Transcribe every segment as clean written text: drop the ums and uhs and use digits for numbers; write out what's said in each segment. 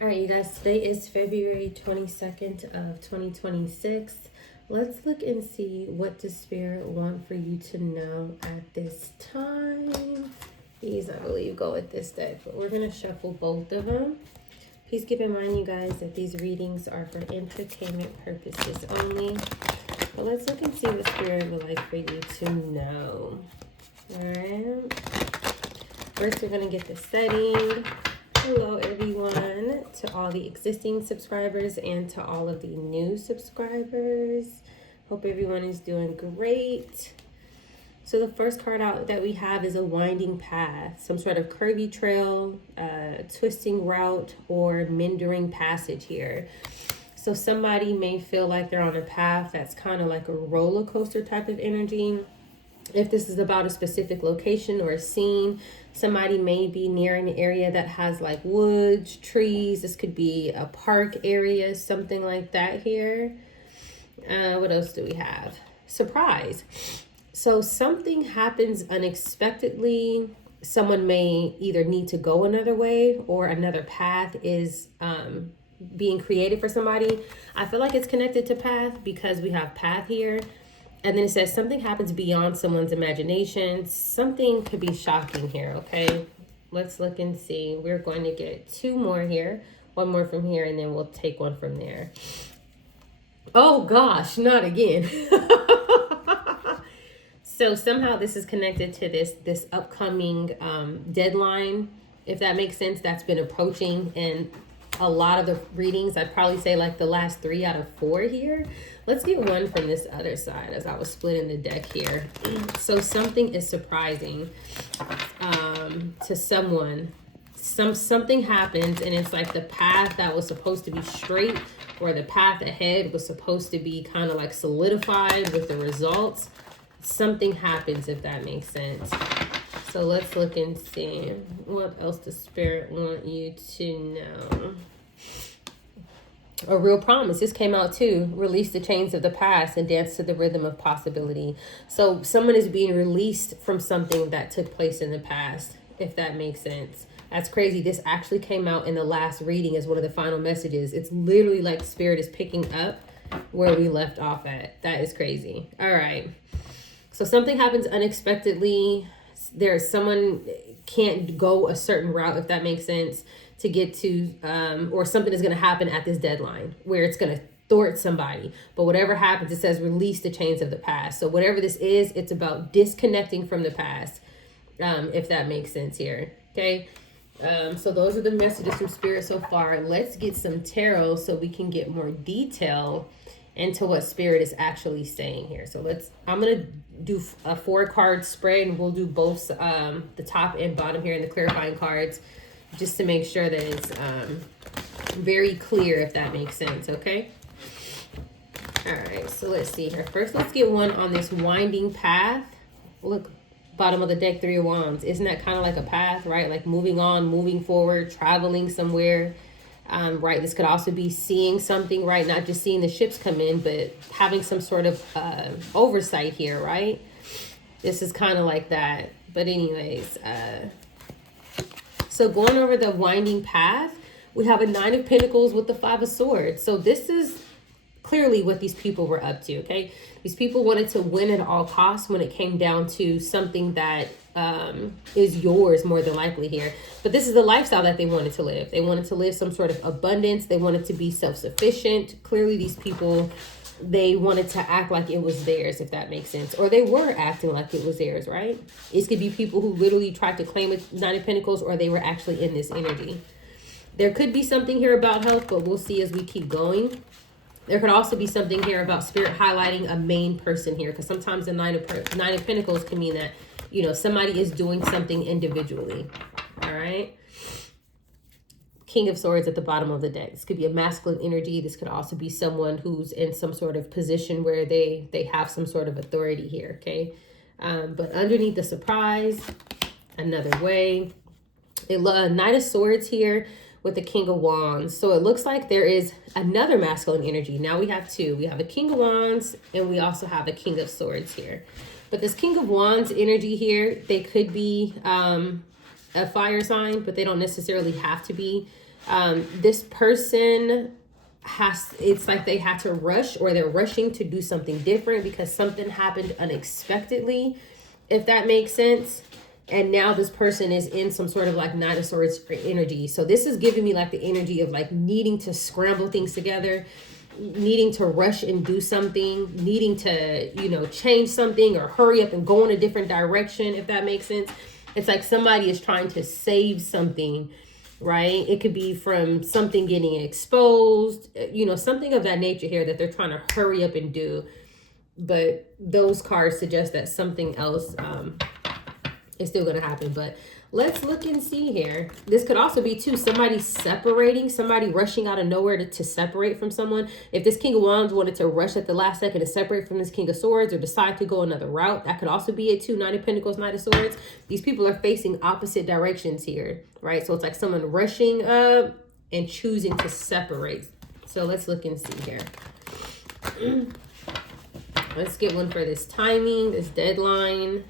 All right, you guys, today is February 22nd of 2026. Let's look and see what the Spirit want for you to know at this time. These, I believe, go with this deck, but we're going to shuffle both of them. Please keep in mind, you guys, that these readings are for entertainment purposes only. But let's look and see what Spirit would like for you to know. All right. First, we're going to get the setting. Hello everyone, to all the existing subscribers and to all of the new subscribers. Hope everyone is doing great. So the first card out that we have is a winding path, some sort of curvy trail, twisting route, or meandering passage here. So somebody may feel like they're on a path that's kind of like a roller coaster type of energy. If this is about a specific location or a scene, somebody may be near an area that has like woods, trees. This could be a park area, something like that here. What else do we have? Surprise. So something happens unexpectedly. Someone may either need to go another way or another path is being created for somebody. I feel like it's connected to path because we have path here. And then it says something happens beyond someone's imagination. Something could be shocking here, okay? Let's look and see. We're going to get two more here. One more from here, and then we'll take one from there. Oh, gosh, not again. So somehow this is connected to this upcoming deadline, if that makes sense, that's been approaching. And a lot of the readings, I'd probably say like the last 3 out of 4 here. Let's get one from this other side as I was splitting the deck here. So something is surprising to someone. Something happens and it's like the path that was supposed to be straight or the path ahead was supposed to be kind of like solidified with the results. Something happens, if that makes sense. So let's look and see what else the Spirit want you to know. A real promise. This came out too. Release the chains of the past and dance to the rhythm of possibility. So someone is being released from something that took place in the past, if that makes sense. That's crazy. This actually came out in the last reading as one of the final messages. It's literally like Spirit is picking up where we left off at. That is crazy. All right. So something happens unexpectedly. There's someone can't go a certain route, if that makes sense, to get to, or something is going to happen at this deadline where it's going to thwart somebody. But whatever happens, it says release the chains of the past. So whatever this is, it's about disconnecting from the past, if that makes sense here. Okay. So those are the messages from Spirit so far. Let's get some tarot so we can get more detail into what Spirit is actually saying here. So I'm going to do a 4-card spread and we'll do both the top and bottom here in the clarifying cards just to make sure that it's very clear, if that makes sense, okay? All right, so let's see here. First, let's get one on this winding path. Look, bottom of the deck, 3 of Wands. Isn't that kind of like a path, right? Like moving on, moving forward, traveling somewhere. Right, this could also be seeing something, right? Not just seeing the ships come in, but having some sort of oversight here, right? This is kind of like that. But anyways, so going over the winding path, we have a 9 of Pentacles with the 5 of Swords. So this is clearly what these people were up to, okay? These people wanted to win at all costs when it came down to something that is yours more than likely here. But this is the lifestyle that they wanted to live. They wanted to live some sort of abundance. They wanted to be self-sufficient. Clearly, these people, they wanted to act like it was theirs, if that makes sense. Or they were acting like it was theirs, right? It could be people who literally tried to claim it, 9 of Pentacles, or they were actually in this energy. There could be something here about health, but we'll see as we keep going. There could also be something here about Spirit highlighting a main person here, because sometimes the 9 of Pentacles can mean that, you know, somebody is doing something individually. All right. King of Swords at the bottom of the deck. This could be a masculine energy. This could also be someone who's in some sort of position where they have some sort of authority here, okay? But underneath the surprise, another way. Knight of Swords here with the King of Wands. So it looks like there is another masculine energy. Now we have 2. We have a King of Wands and we also have a King of Swords here. But this King of Wands energy here, they could be a fire sign, but they don't necessarily have to be. This person it's like they had to rush, or they're rushing to do something different because something happened unexpectedly, if that makes sense. And now this person is in some sort of like Knight of Swords energy. So this is giving me like the energy of like needing to scramble things together, needing to rush and do something, needing to, change something or hurry up and go in a different direction, if that makes sense. It's like somebody is trying to save something, right? It could be from something getting exposed, something of that nature here that they're trying to hurry up and do. But those cards suggest that something else is still going to happen. But let's look and see here. This could also be too somebody separating, somebody rushing out of nowhere to separate from someone. If this King of Wands wanted to rush at the last second to separate from this King of Swords or decide to go another route, that could also be it too. Knight of Pentacles, Knight of Swords. These people are facing opposite directions here, right? So it's like someone rushing up and choosing to separate. So let's look and see here. Let's get one for this timing, this deadline.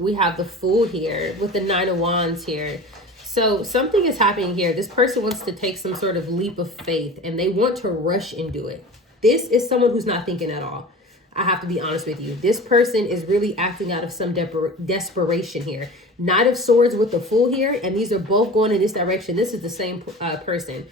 We have the Fool here with the Nine of Wands here. So something is happening here. This person wants to take some sort of leap of faith and they want to rush and do it. This is someone who's not thinking at all. I have to be honest with you. This person is really acting out of some desperation here. Knight of Swords with the Fool here. And these are both going in this direction. This is the same person.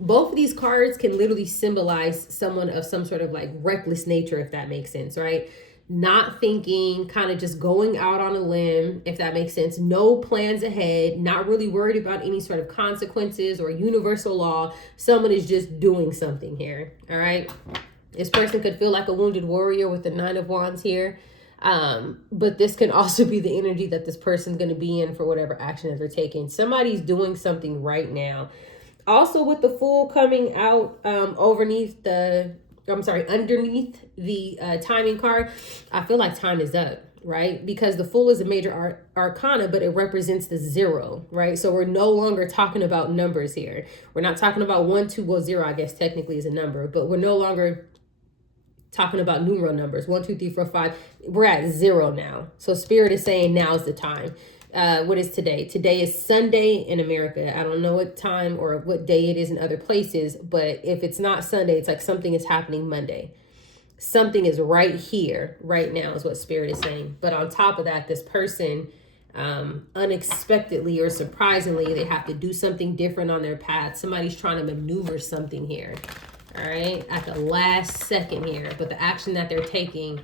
Both of these cards can literally symbolize someone of some sort of like reckless nature, if that makes sense, right? Not thinking, kind of just going out on a limb, if that makes sense. No plans ahead, not really worried about any sort of consequences or universal law. Someone is just doing something here, all right? This person could feel like a wounded warrior with the Nine of Wands here. But this can also be the energy that this person's going to be in for whatever action that they're taking. Somebody's doing something right now. Also with the Fool coming out underneath the timing card, I feel like time is up, right? Because the Fool is a major arcana, but it represents the 0, right? So we're no longer talking about numbers here. We're not talking about 1, 2, well, 0, I guess technically is a number, but we're no longer talking about numeral numbers, 1, 2, 3, 4, 5. We're at 0 now. So Spirit is saying now's the time. What is today? Today is Sunday in America. I don't know what time or what day it is in other places, but if it's not Sunday, it's like something is happening Monday. Something is right here, right now is what Spirit is saying. But on top of that, this person, unexpectedly or surprisingly, they have to do something different on their path. Somebody's trying to maneuver something here, all right, at the last second here. But the action that they're taking,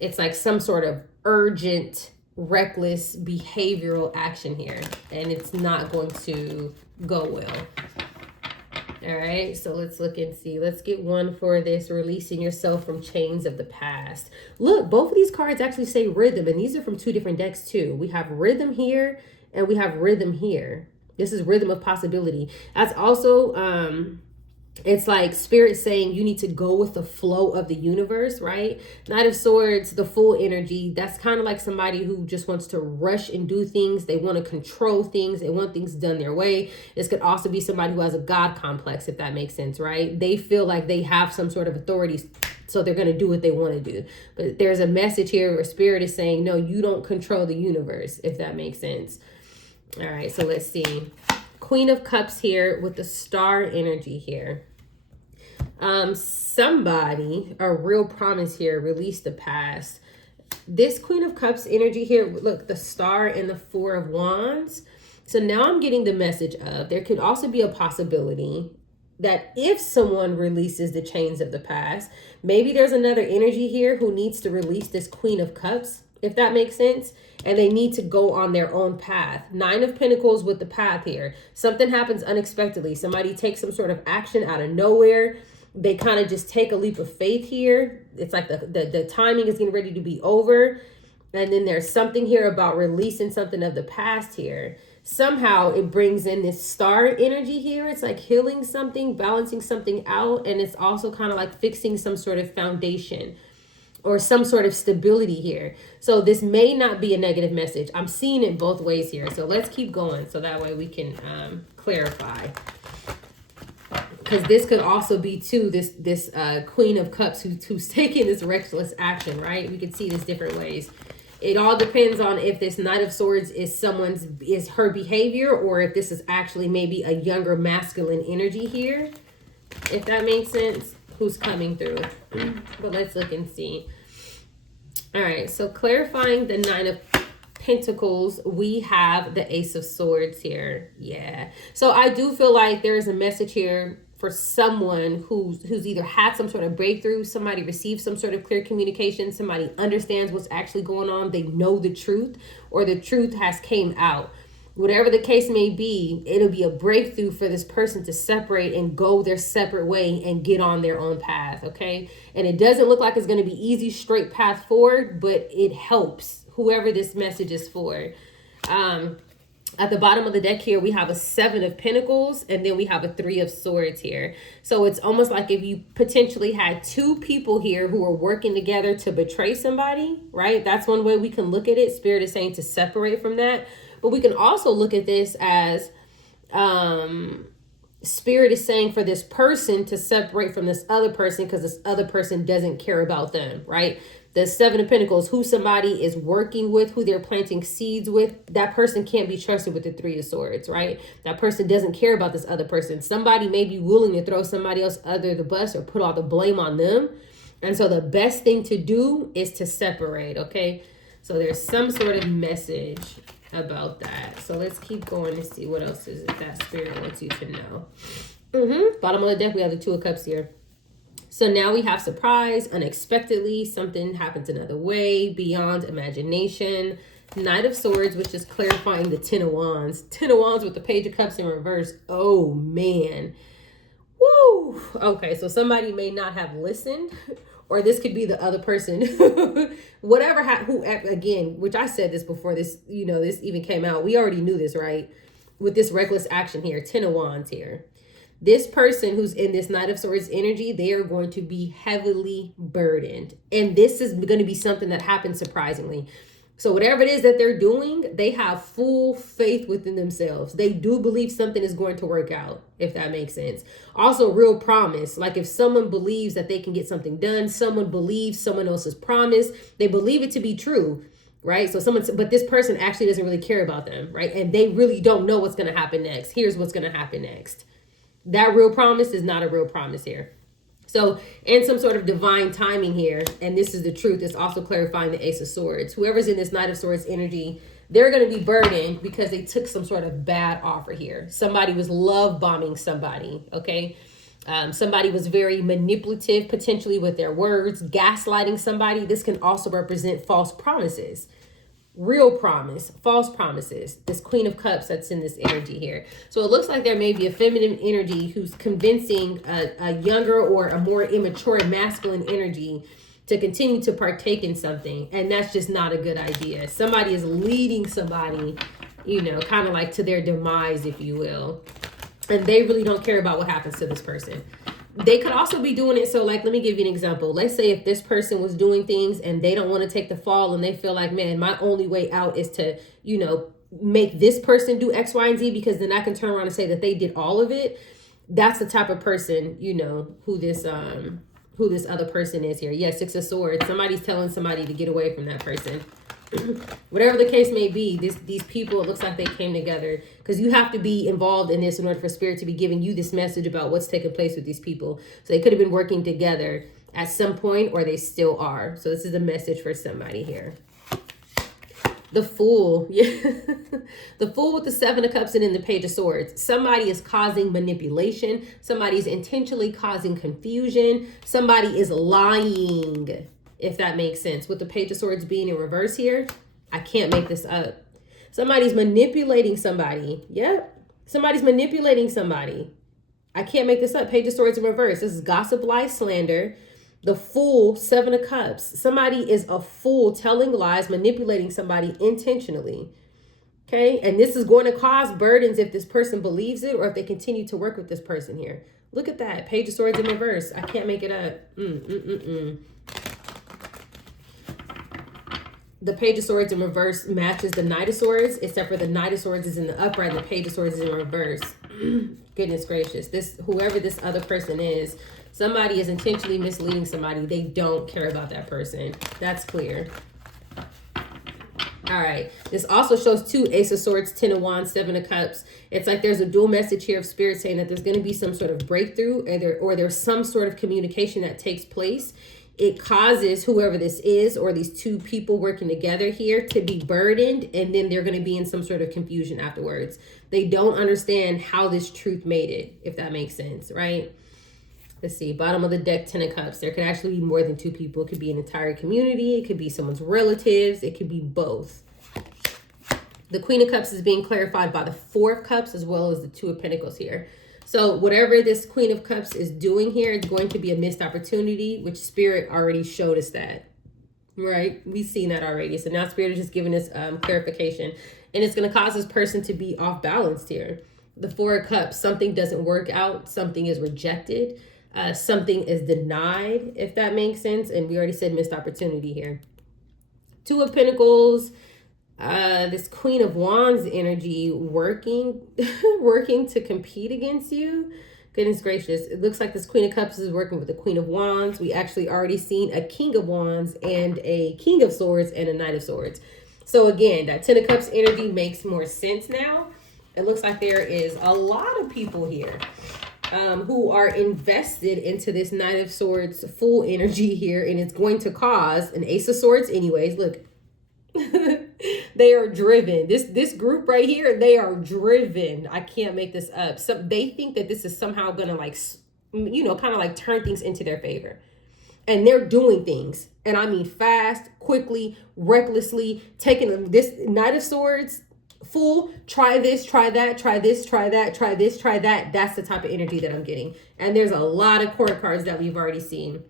it's like some sort of urgent, reckless behavioral action here, and it's not going to go well. All right, so let's look and see. Let's get one for this, releasing yourself from chains of the past. Look, both of these cards actually say rhythm, and these are from 2 different decks too. We have rhythm here and we have rhythm here. This is rhythm of possibility. That's also it's like Spirit saying you need to go with the flow of the universe, right? Knight of Swords, the Fool energy, that's kind of like somebody who just wants to rush and do things. They want to control things. They want things done their way. This could also be somebody who has a God complex, if that makes sense, right? They feel like they have some sort of authority, so they're going to do what they want to do. But there's a message here where Spirit is saying, no, you don't control the universe, if that makes sense. All right, so let's see. Queen of Cups here with the Star energy here. Somebody, a real promise here, release the past. This Queen of Cups energy here, look, the Star and the 4 of Wands. So now I'm getting the message of there could also be a possibility that if someone releases the chains of the past, maybe there's another energy here who needs to release this Queen of Cups, if that makes sense. And they need to go on their own path. 9 of Pentacles with the path here. Something happens unexpectedly. Somebody takes some sort of action out of nowhere. They kind of just take a leap of faith here. It's like the timing is getting ready to be over. And then there's something here about releasing something of the past here. Somehow it brings in this Star energy here. It's like healing something, balancing something out. And it's also kind of like fixing some sort of foundation or some sort of stability here. So this may not be a negative message. I'm seeing it both ways here. So let's keep going so that way we can clarify. Because this could also be too this Queen of Cups who's taking this reckless action, right? We could see this different ways. It all depends on if this Knight of Swords is her behavior, or if this is actually maybe a younger masculine energy here, if that makes sense, who's coming through. But let's look and see. All right, so clarifying the Nine of Pentacles, we have the Ace of Swords here. Yeah. So I do feel like there is a message here for someone who's either had some sort of breakthrough, somebody received some sort of clear communication, somebody understands what's actually going on, they know the truth, or the truth has came out. Whatever the case may be, it'll be a breakthrough for this person to separate and go their separate way and get on their own path, okay? And it doesn't look like it's going to be easy, straight path forward, but it helps whoever this message is for. At the bottom of the deck here, we have a 7 of Pentacles, and then we have a 3 of Swords here. So it's almost like if you potentially had 2 people here who are working together to betray somebody, right? That's one way we can look at it. Spirit is saying to separate from that. But we can also look at this as Spirit is saying for this person to separate from this other person because this other person doesn't care about them, right? The 7 of Pentacles, who somebody is working with, who they're planting seeds with, that person can't be trusted with the 3 of Swords, right? That person doesn't care about this other person. Somebody may be willing to throw somebody else under the bus or put all the blame on them. And so the best thing to do is to separate, okay? So there's some sort of message about that. So let's keep going and see what else is it that Spirit wants you to know. Bottom of the deck, we have the 2 of Cups here. So now we have surprise, unexpectedly, something happens another way, beyond imagination. Knight of Swords, which is clarifying the 10 of Wands. 10 of Wands with the Page of Cups in reverse. Oh, man. Woo! Okay, so somebody may not have listened, or this could be the other person. Whatever, who, again, which I said this before this, this even came out. We already knew this, right? With this reckless action here, 10 of Wands here. This person who's in this Knight of Swords energy, they are going to be heavily burdened. And this is going to be something that happens surprisingly. So whatever it is that they're doing, they have full faith within themselves. They do believe something is going to work out, if that makes sense. Also, real promise. Like if someone believes that they can get something done, someone believes someone else's promise, they believe it to be true, right? So but this person actually doesn't really care about them, right? And they really don't know what's going to happen next. Here's what's going to happen next. That real promise is not a real promise here. So, and some sort of divine timing here, and this is the truth, it's also clarifying the Ace of Swords. Whoever's in this Knight of Swords energy, they're going to be burdened because they took some sort of bad offer here. Somebody was love bombing somebody, okay? Somebody was very manipulative, potentially with their words, gaslighting somebody. This can also represent false promises. Real promise, false promises. This Queen of Cups that's in this energy here. So it looks like there may be a feminine energy who's convincing a younger or a more immature masculine energy to continue to partake in something. And that's just not a good idea. Somebody is leading somebody, kind of like to their demise, if you will. And they really don't care about what happens to this person. They could also be doing it. So like, let me give you an example. Let's say if this person was doing things and they don't want to take the fall and they feel like, man, my only way out is to, make this person do X, Y, and Z, because then I can turn around and say that they did all of it. That's the type of person, who this other person is here. Yeah, 6 of Swords. Somebody's telling somebody to get away from that person. Whatever the case may be, these people, it looks like they came together, because you have to be involved in this in order for Spirit to be giving you this message about what's taking place with these people. So they could have been working together at some point, or they still are. So this is a message for somebody here. The Fool. Yeah. The Fool with the 7 of Cups and then the Page of Swords. Somebody is causing manipulation. Somebody is intentionally causing confusion. Somebody is lying, if that makes sense. With the Page of Swords being in reverse here, I can't make this up. Somebody's manipulating somebody. Yep. Somebody's manipulating somebody. I can't make this up. Page of Swords in reverse. This is gossip, lie, slander. The Fool, 7 of Cups. Somebody is a fool, telling lies, manipulating somebody intentionally. Okay? And this is going to cause burdens if this person believes it, or if they continue to work with this person here. Look at that. Page of Swords in reverse. I can't make it up. The Page of Swords in reverse matches the Knight of Swords, except for the Knight of Swords is in the upright and the Page of Swords is in reverse. Goodness gracious. Whoever this other person is, somebody is intentionally misleading somebody. They don't care about that person. That's clear. All right. This also shows 2 Ace of Swords, 10 of Wands, 7 of Cups. It's like there's a dual message here of Spirit saying that there's going to be some sort of breakthrough, or there's some sort of communication that takes place. It causes whoever this is, or these 2 people working together here, to be burdened, and then they're going to be in some sort of confusion afterwards. They don't understand how this truth made it, if that makes sense, right? Let's see, bottom of the deck, 10 of Cups. There could actually be more than 2 people. It could be an entire community. It could be someone's relatives. It could be both. The Queen of Cups is being clarified by the 4 of Cups as well as the 2 of Pentacles here. So whatever this Queen of Cups is doing here, it's going to be a missed opportunity, which Spirit already showed us that, right? We've seen that already. So now Spirit is just giving us clarification. And it's going to cause this person to be off balance here. The 4 of Cups, something doesn't work out. Something is rejected. Something is denied, if that makes sense. And we already said missed opportunity here. 2 of Pentacles, this Queen of Wands energy working to compete against you. Goodness gracious. It looks like this Queen of Cups is working with the Queen of Wands. We actually already seen a King of Wands and a King of Swords and a Knight of Swords. So again, that 10 of Cups energy makes more sense now. It looks like there is a lot of people here who are invested into this Knight of Swords full energy here, and it's going to cause an Ace of Swords anyways. Look, they are driven. This group right here, they are driven. I can't make this up. So they think that this is somehow gonna, like, you know, kind of like turn things into their favor, and they're doing things, and I mean fast, quickly, recklessly, taking them. This Knight of Swords full, try this, try that, try this, try that, try this, try that. That's the type of energy that I'm getting. And there's a lot of court cards that we've already seen.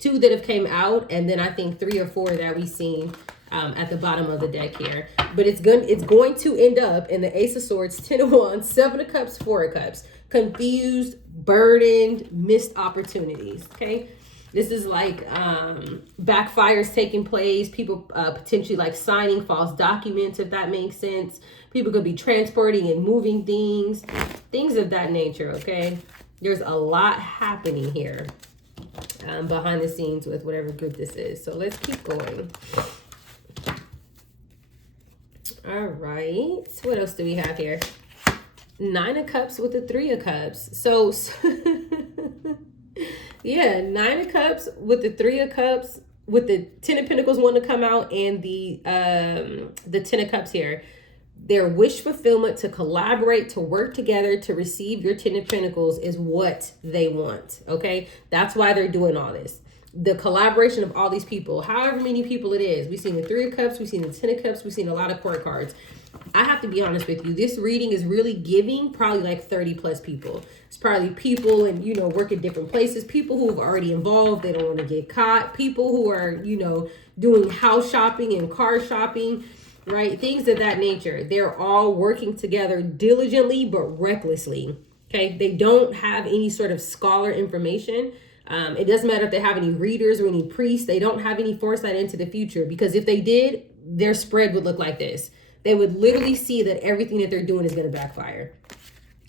2 that have came out, and then I think 3 or 4 that we've seen at the bottom of the deck here. But it's going to end up in the Ace of Swords, 10 of Wands, 7 of Cups, 4 of Cups. Confused, burdened, missed opportunities, okay? This is like backfires taking place. People potentially like signing false documents, if that makes sense. People could be transporting and moving things of that nature, okay? There's a lot happening here behind the scenes with whatever group this is. So let's keep going. All right. What else do we have here? 9 of Cups with the 3 of Cups. So yeah, 9 of Cups with the 3 of Cups, with the 10 of Pentacles wanting to come out, and the 10 of Cups here. Their wish fulfillment to collaborate, to work together, to receive your 10 of Pentacles is what they want, okay? That's why they're doing all this. The collaboration of all these people, however many people it is. We've seen the 3 of Cups, we've seen the 10 of Cups, we've seen a lot of court cards. I have to be honest with you. This reading is really giving probably like 30 plus people. It's probably people and, you know, work at different places. People who have already involved. They don't want to get caught. People who are, you know, doing house shopping and car shopping, right? Things of that nature. They're all working together diligently, but recklessly. Okay. They don't have any sort of scholar information. It doesn't matter if they have any readers or any priests. They don't have any foresight into the future, because if they did, their spread would look like this. They would literally see that everything that they're doing is going to backfire.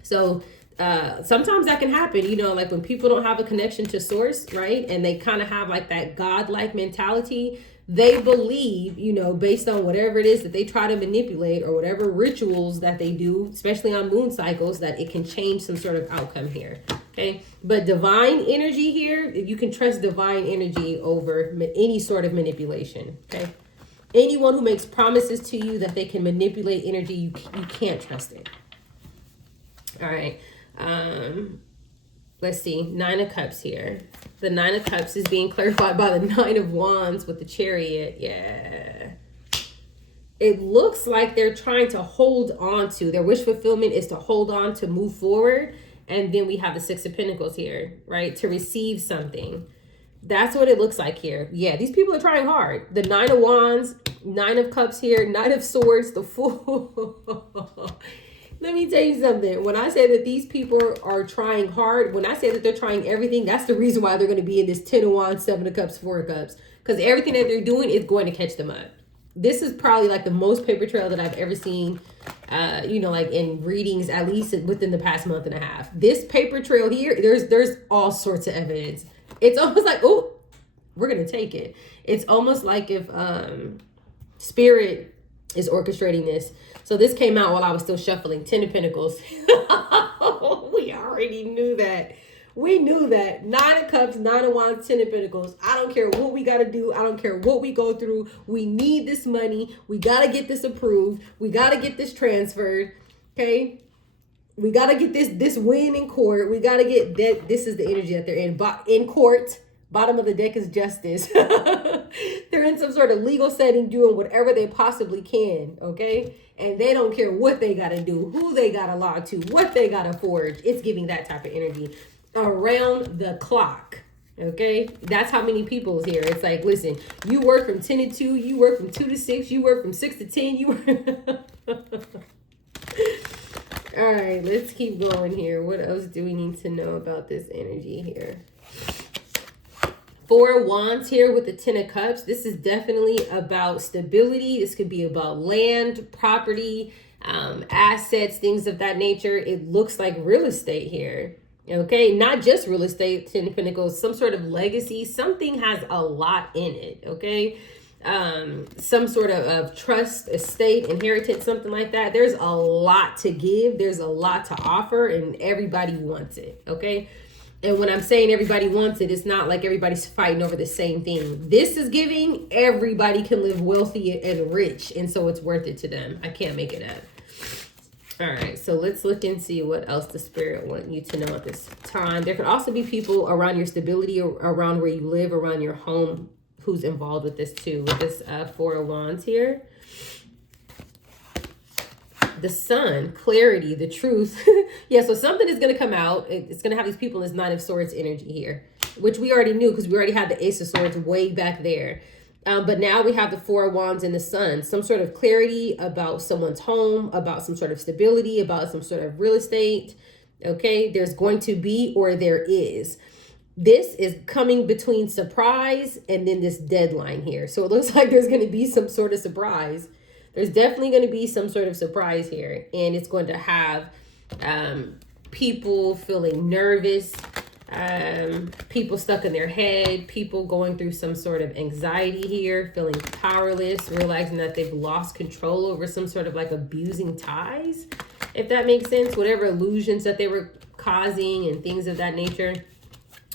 So sometimes that can happen, you know, like when people don't have a connection to source, right? And they kind of have like that godlike mentality. They believe, you know, based on whatever it is that they try to manipulate, or whatever rituals that they do, especially on moon cycles, that it can change some sort of outcome here. Okay. But divine energy here, you can trust divine energy over any sort of manipulation. Okay. Anyone who makes promises to you that they can manipulate energy, you can't trust it. All right. Let's see. 9 of Cups here. The 9 of Cups is being clarified by the 9 of Wands with the Chariot. Yeah. It looks like they're trying to hold on to. Their wish fulfillment is to hold on, to move forward. And then we have the 6 of Pentacles here, right? To receive something. That's what it looks like here. Yeah, these people are trying hard. The 9 of Wands, 9 of Cups here, 9 of Swords, the Fool. Let me tell you something. When I say that these people are trying hard, when I say that they're trying everything, that's the reason why they're going to be in this 10 of Wands, 7 of Cups, 4 of Cups. Because everything that they're doing is going to catch them up. This is probably like the most paper trail that I've ever seen, you know, like in readings, at least within the past month and a half. This paper trail here, there's all sorts of evidence. It's almost like, oh, we're going to take it. It's almost like if Spirit is orchestrating this. So this came out while I was still shuffling. 10 of Pentacles. We already knew that. We knew that. 9 of Cups, 9 of Wands, 10 of Pentacles. I don't care what we got to do. I don't care what we go through. We need this money. We got to get this approved. We got to get this transferred. Okay? We got to get this win in court. We got to get that. This is the energy that they're in court. Bottom of the deck is justice. They're in some sort of legal setting doing whatever they possibly can, okay? And they don't care what they got to do, who they got to lie to, what they got to forge. It's giving that type of energy around the clock, okay? That's how many people's here. It's like, listen, you work from 10 to 2, you work from 2 to 6, you work from 6 to 10, you work... All right, let's keep going here. What else do we need to know about this energy here? 4 of Wands here with the 10 of Cups. This is definitely about stability. This could be about land, property, assets, things of that nature. It looks like real estate here. Okay, not just real estate, 10 of Pentacles, some sort of legacy. Something has a lot in it, okay? Some sort of trust, estate, inheritance, something like that. There's a lot to give. There's a lot to offer, and everybody wants it, okay? And when I'm saying everybody wants it, it's not like everybody's fighting over the same thing. This is giving everybody can live wealthy and rich, and so it's worth it to them. I can't make it up. All right, so let's look and see what else the spirit want you to know at this time. There could also be people around your stability, around where you live, around your home, who's involved with this too, with this 4 of Wands here. The Sun, clarity, the truth. Yeah, so something is going to come out. It's going to have these people in this 9 of Swords energy here, which we already knew because we already had the Ace of Swords way back there. But now we have the 4 of Wands and the Sun. Some sort of clarity about someone's home, about some sort of stability, about some sort of real estate. Okay, there's going to be, or there is. This is coming between surprise and then this deadline here. So it looks like there's going to be some sort of surprise. There's definitely going to be some sort of surprise here. And it's going to have people feeling nervous, people stuck in their head, people going through some sort of anxiety here, feeling powerless, realizing that they've lost control over some sort of like abusing ties, if that makes sense, whatever illusions that they were causing and things of that nature.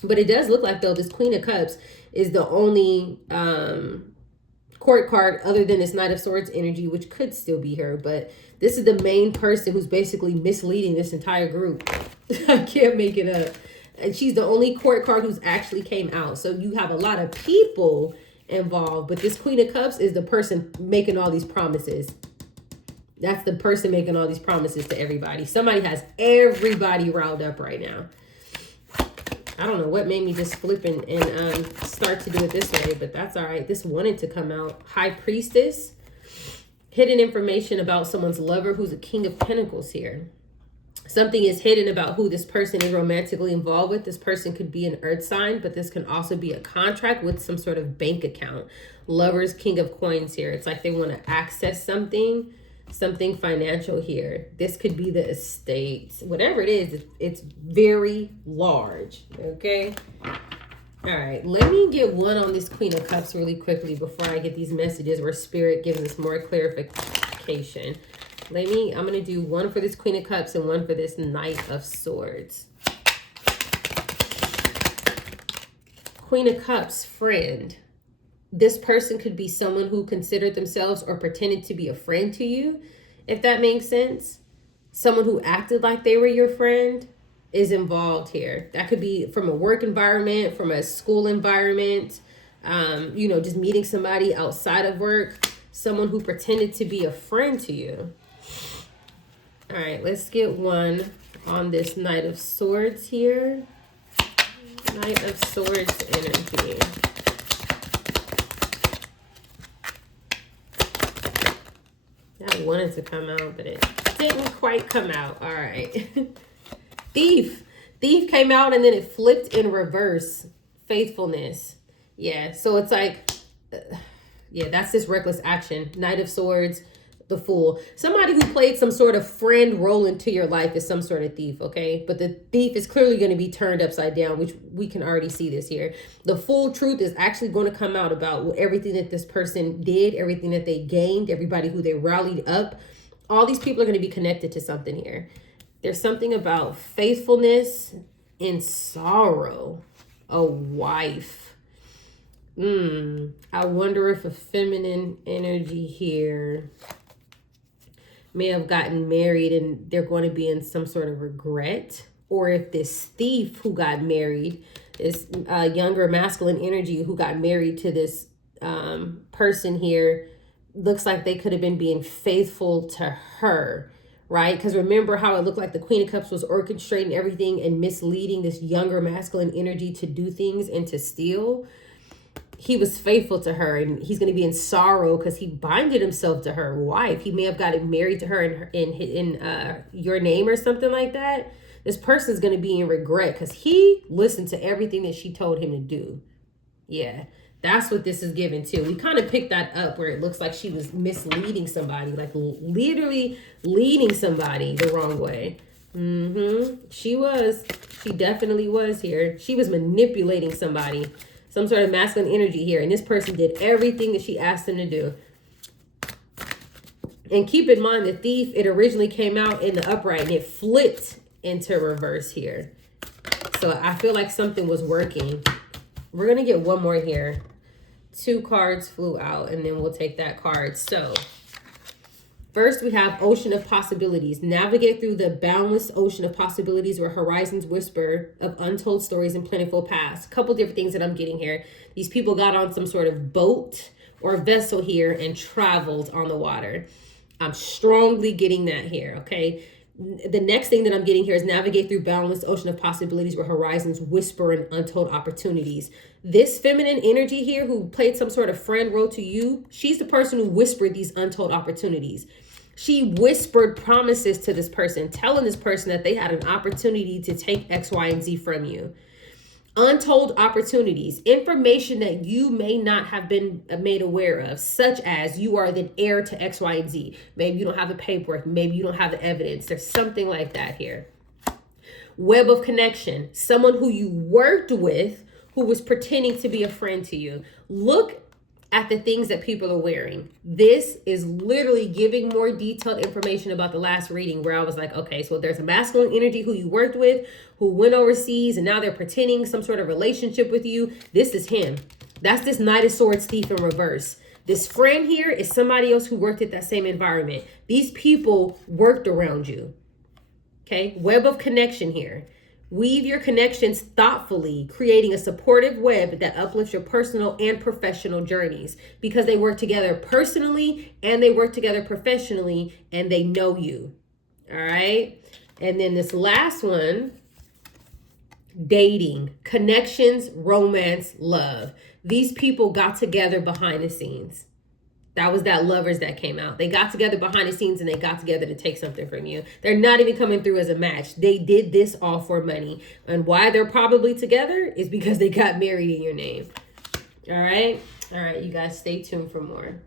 But it does look like, though, this Queen of Cups is the only court card other than this Knight of Swords energy, which could still be her. But this is the main person who's basically misleading this entire group. I can't make it up. And she's the only court card who's actually came out. So you have a lot of people involved. But this Queen of Cups is the person making all these promises. That's the person making all these promises to everybody. Somebody has everybody riled up right now. I don't know what made me just flip and start to do it this way, but that's all right. This wanted to come out. High Priestess. Hidden information about someone's lover who's a King of Pentacles here. Something is hidden about who this person is romantically involved with. This person could be an earth sign, but this can also be a contract with some sort of bank account. Lovers, King of Coins here. It's like they want to access something financial here. This could be the estate. Whatever it is, it's very large, okay? All right, let me get one on this Queen of Cups really quickly before I get these messages where Spirit gives us more clarification. I'm going to do one for this Queen of Cups and one for this Knight of Swords. Queen of Cups, friend. This person could be someone who considered themselves or pretended to be a friend to you, if that makes sense. Someone who acted like they were your friend is involved here. That could be from a work environment, from a school environment, just meeting somebody outside of work, someone who pretended to be a friend to you. All right, let's get one on this Knight of Swords here. Knight of Swords energy. I wanted to come out, but it didn't quite come out. All right. Thief. Thief came out and then it flipped in reverse. Faithfulness. Yeah, so it's like, that's this reckless action. Knight of Swords. the Fool. Somebody who played some sort of friend role into your life is some sort of thief, okay? But the thief is clearly going to be turned upside down, which we can already see this here. The full truth is actually going to come out about everything that this person did, everything that they gained, everybody who they rallied up. All these people are going to be connected to something here. There's something about faithfulness and sorrow. A wife. I wonder if a feminine energy here may have gotten married and they're going to be in some sort of regret, or if this thief who got married, this younger masculine energy who got married to this person here, looks like they could have been being faithful to her, right? Because remember how it looked like the Queen of Cups was orchestrating everything and misleading this younger masculine energy to do things and to steal. He was faithful to her, and he's going to be in sorrow because he binded himself to her wife. He may have gotten married to her in your name or something like that. This person is going to be in regret because he listened to everything that she told him to do. Yeah, that's what this is given too. We kind of picked that up where it looks like she was misleading somebody, like literally leading somebody the wrong way. She definitely was here. She was manipulating somebody. Some sort of masculine energy here. And this person did everything that she asked them to do. And keep in mind, the thief, it originally came out in the upright and it flipped into reverse here. So I feel like something was working. We're going to get one more here. 2 cards flew out and then we'll take that card. So first, we have Ocean of Possibilities. Navigate through the boundless ocean of possibilities where horizons whisper of untold stories and plentiful paths. A couple different things that I'm getting here. These people got on some sort of boat or vessel here and traveled on the water. I'm strongly getting that here, okay? The next thing that I'm getting here is navigate through boundless ocean of possibilities where horizons whisper and untold opportunities. This feminine energy here who played some sort of friend role to you, she's the person who whispered these untold opportunities. She whispered promises to this person, telling this person that they had an opportunity to take X, Y, and Z from you. Untold opportunities, information that you may not have been made aware of, such as you are the heir to X, Y, and Z. Maybe you don't have the paperwork. Maybe you don't have the evidence. There's something like that here. Web of connection, someone who you worked with who was pretending to be a friend to you. Look at the things that people are wearing. This is literally giving more detailed information about the last reading where I was like, okay, so there's a masculine energy who you worked with, who went overseas, and now they're pretending some sort of relationship with you. This is him. That's this Knight of Swords thief in reverse. This friend here is somebody else who worked at that same environment. These people worked around you. Okay, web of connection here. Weave your connections thoughtfully, creating a supportive web that uplifts your personal and professional journeys because they work together personally and they work together professionally and they know you. All right. And then this last one, dating, connections, romance, love. These people got together behind the scenes. That was that lovers that came out. They got together behind the scenes and they got together to take something from you. They're not even coming through as a match. They did this all for money. And why they're probably together is because they got married in your name. All right. All right. You guys stay tuned for more.